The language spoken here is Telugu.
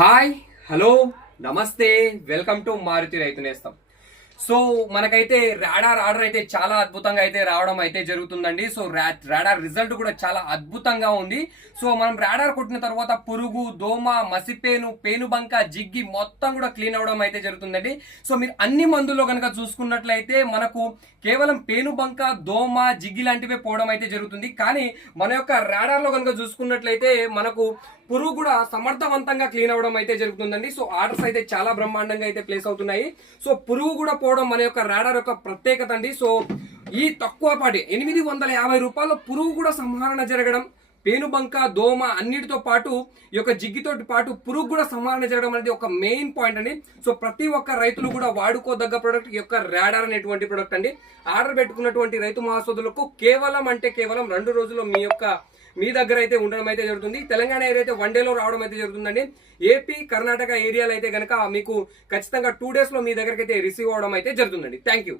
హాయ్ హలో నమస్తే వెల్కమ్ టు మారుతి రైతు నేస్తం. సో మనకైతే రాడార్ ఆర్డర్ అయితే చాలా అద్భుతంగా అయితే రావడం అయితే జరుగుతుందండి. సో రాడార్ రిజల్ట్ కూడా చాలా అద్భుతంగా ఉంది. సో మనం రాడార్ కొట్టిన తర్వాత పురుగు దోమ మసిపేను పేనుబంక జిగ్గి మొత్తం కూడా క్లీన్ అవడం అయితే జరుగుతుందండి. సో మీరు అన్ని మందుల్లో కనుక చూసుకున్నట్లయితే మనకు కేవలం పేనుబంక దోమ జిగ్గి లాంటివే పోవడం అయితే జరుగుతుంది. కానీ మన యొక్క రాడార్లో కనుక చూసుకున్నట్లయితే మనకు పురుగు కూడా సమర్థవంతంగా క్లీన్ అవడం అయితే జరుగుతుందండి. సో ఆర్డర్స్ అయితే చాలా బ్రహ్మాండంగా అయితే ప్లేస్ అవుతున్నాయి. సో పురుగు కూడా పోవడం మన యొక్క రాడార్ యొక్క ప్రత్యేకత అండి. సో ఈ తక్కువ పాటి ఎనిమిది వందల యాభై రూపాయల పురుగు కూడా సంహరణ జరగడం పేనుబంక దోమ అన్నిటితో పాటు ఈ యొక్క జిగ్గితోటి పాటు పురుగు కూడా సంహరణ జరగడం అనేది ఒక మెయిన్ పాయింట్ అండి. సో ప్రతి ఒక్క రైతులు కూడా వాడుకోదగ్గ ప్రొడక్ట్ ఈ యొక్క రాడార్ అనేటువంటి ప్రొడక్ట్ అండి. ఆర్డర్ పెట్టుకున్నటువంటి రైతు మహాసోదులకు కేవలం అంటే కేవలం రెండు రోజుల్లో మీ యొక్క మీ దగ్గర అయితే ఉండడం అయితే జరుగుతుంది. తెలంగాణ ఏరియా అయితే వన్ డేలో రావడం అయితే జరుగుతుందండి. ఏపీ కర్ణాటక ఏరియాలో అయితే కనుక మీకు ఖచ్చితంగా టూ డేస్లో మీ దగ్గరకైతే రిసీవ్ అవడం అయితే జరుగుతుందండి. Thank you